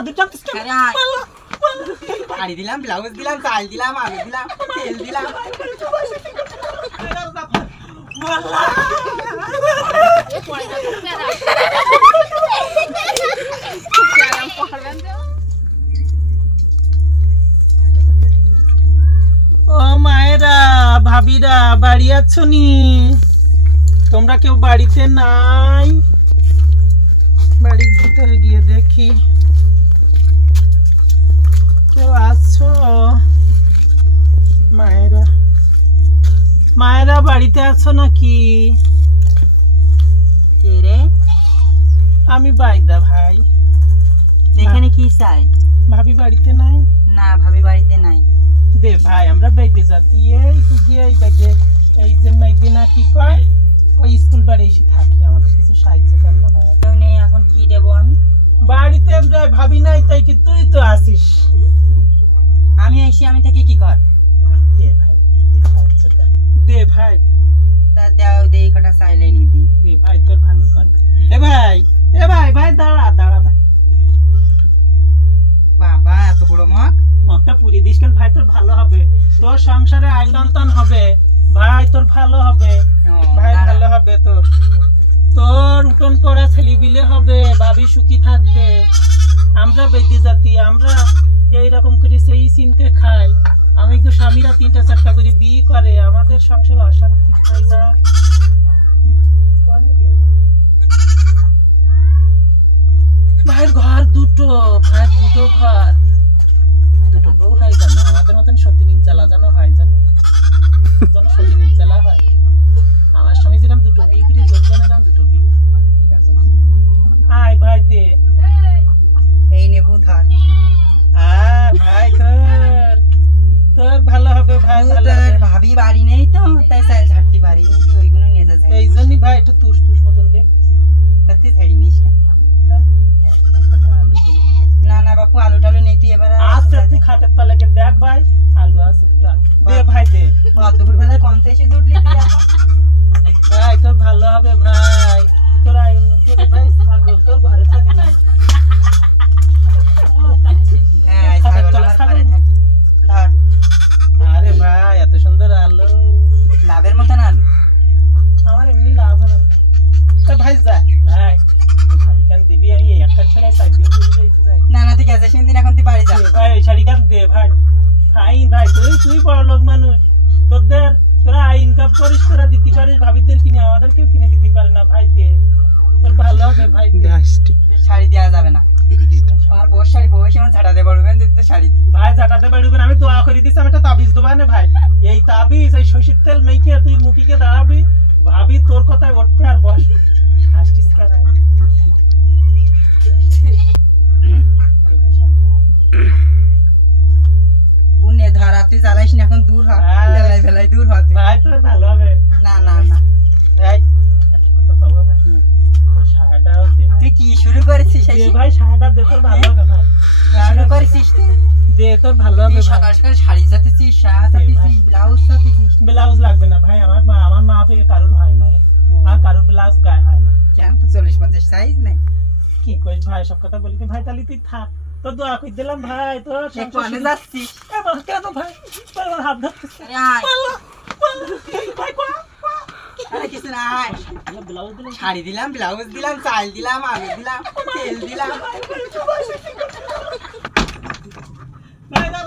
হাতে টানছিস কেন? শাড়ি দিলাম, ব্লাউজ দিলাম, চাল দিলাম, আলু দিলাম, তেল দিলাম। ও মায়েরা, ভাবিরা, বাড়ি আছো নি? তোমরা কেউ বাড়িতে নাই? বাড়ির ভিতরে গিয়ে দেখি কেউ আছো? মায়েরা, মায়েরা বাড়িতে আছো নাকি? কে রে? আমি বাইদা ভাই। এখানে কি চাই? ভাবি বাড়িতে নাই? না, ভাবি বাড়িতে নাই। দে ভাই, আমরা বাইদে জাতি, এই তুই এই বাইদে, এই যে মাইদে না কি কয়, ওই স্কুল বাড়ি এসে থাকি, আমাদের কিছু সাহায্য কর না ভাই। কেউ নেই, এখন কি দেবো আমি? বাড়িতে ভাবি নাই, তাই কি তুই তো আসিস? আমি এসে আমি থেকে কি কর? দে ভাই, সাহায্য কর। দে ভাই, তা দাও, দে কটা চাইলে নি দি। দে ভাই, তোর ভালো করবে। এ ভাই, এ ভাই, ভাই দাঁড়া দাঁড়া ভাই। বাবা, এত বড় মগ! মগটা পুরি দিস কেন ভাই? তোর ভালো হবে, তোর সংসারে আয় সন্তান হবে ভাই, তোর ভালো হবে ভাই, ভালো হবে তোর। তোর উঠোন পড়া ছেলে বিলে হবে, ভাবি সুখী থাকবে। আমরা বেদি জাতি, আমরা এইরকম করে সেই চিনতে খাই। আমি তো স্বামীরা 3টা-4টা করে বিয়ে করে, আমাদের সংসারে অশান্তি খাই। তারা ভাইয়ের ঘর দুটো, ভাই দুটো ঘর, দুটো বউ হয় জানো, আমাদের মতন সতী নির্জালা জানো হয়, জানো যেন সতী নির্জালা হয়। আমার স্বামী যেরকম দুটো বিয়ে করে যোগদান এরকম দুটো বিয়ে। আয় ভাই, দে এই নেবু ধর। ভাই, তোর তোর ভালো হবে ভাই, ভালো তোর হবে। ভাবি বাড়ি নেই তো, তাই চাল ঝাড়তে পারিনি, তুই ওইগুলো নিয়ে যা। এই জন্যই ভাই একটু তুষ তুষ মতন দেখ। তাতে ঝাড়ি নিস কেন? না না বাপু, আলু টালু নেই, তুই এবার আচ্ছা, তুই খাটের তলাকে দেখ ভাই, আলু আছে দে ভাই, দে। দুপুর বেলায় কমতে এসে জুটলি তুই এখন। ভাই তোর ভালো হবে ভাই, তোর তোর ভাই ছাগল তোর ঘরে থাকে না? হ্যাঁ, ছাগল আমার ঘরে থাকে। ধর। আরে ভাই, এত সুন্দর আলু, লাভের মতন আলু। আমার এমনি লাভ হবে না। তা ভাই যা ভাই, শাড়ি কান দিবি, আমি একটা ছেলে 4 দিন চলে যাইছি ভাই। না না, ঠিক আছে, সেদিন এখন তুই বাড়ি যা। দে ভাই, ওই শাড়ি কান দে ভাই। ফাইন ভাই, তুই বড় লোক মানুষ, তোরা ইনকাম করিস, তোরা দিতে পারিস ভাবিদের কিনে, আমাদেরকেও কিনে দিতে পারে না ভাই। দে, তোর ভালো হবে ভাই। শাড়ি দেওয়া যাবে না, আমার বউর শাড়ি, বউ এসে আমার ঝাঁটাতে পারবেন, দিতে শাড়ি ভাই ঝাঁটাতে পারবেন। আমি দোয়া করে দিচ্ছি, আমি একটা তাবিজ দেবো না ভাই। এই তাবিজ, এই সরষের তেল মেখে তুই মুখিকে দাঁড়াবি, ভাবি তোর কথায় উঠবে আর বসবে। হাসছিস কেন? বুনে ধরা, তুই জ্বালাইস না, এখন দূর হ, বেলায় বেলায় দূর হ তুই। ভাই তোর ভালো হবে। না না না, ভাই একটা কথা বলবো ভাই, ওই শাড়িটাও দে ভাই। তুই কি শুরু করেছিস? দে ভাই, শাড়িটা দে, তোর ভালো হবে ভাই। শুরু করেছিস তুই? দে, তোর ভালো হবে তুই ভাই। সকাল সকাল শাড়ি চাতিছিস, শাড়ি চাতিছিস, ব্লাউজ চাতিছিস। ব্লাউজ লাগবে না ভাই, আমার মা থেকে কারোর হয় না, আর কারোর ব্লাউজ গায়ে হয় না। কেন, তো 40-50 সাইজ নেই? কি কইস ভাই, সব কথা বলি ভাই, তাহলে তুই থাক, তোর দোয়া করে দিলাম ভাই। তোর কোনে যাচ্ছিস? কেন ভাই, তোর আমার হাত ধরছিস? আরে আয়। ভাই আরে কিছু না, আয়। ব্লাউজ দিলাম, শাড়ি দিলাম, ব্লাউজ দিলাম, চাল দিলাম, আলু দিলাম, তেল দিলাম। ভাই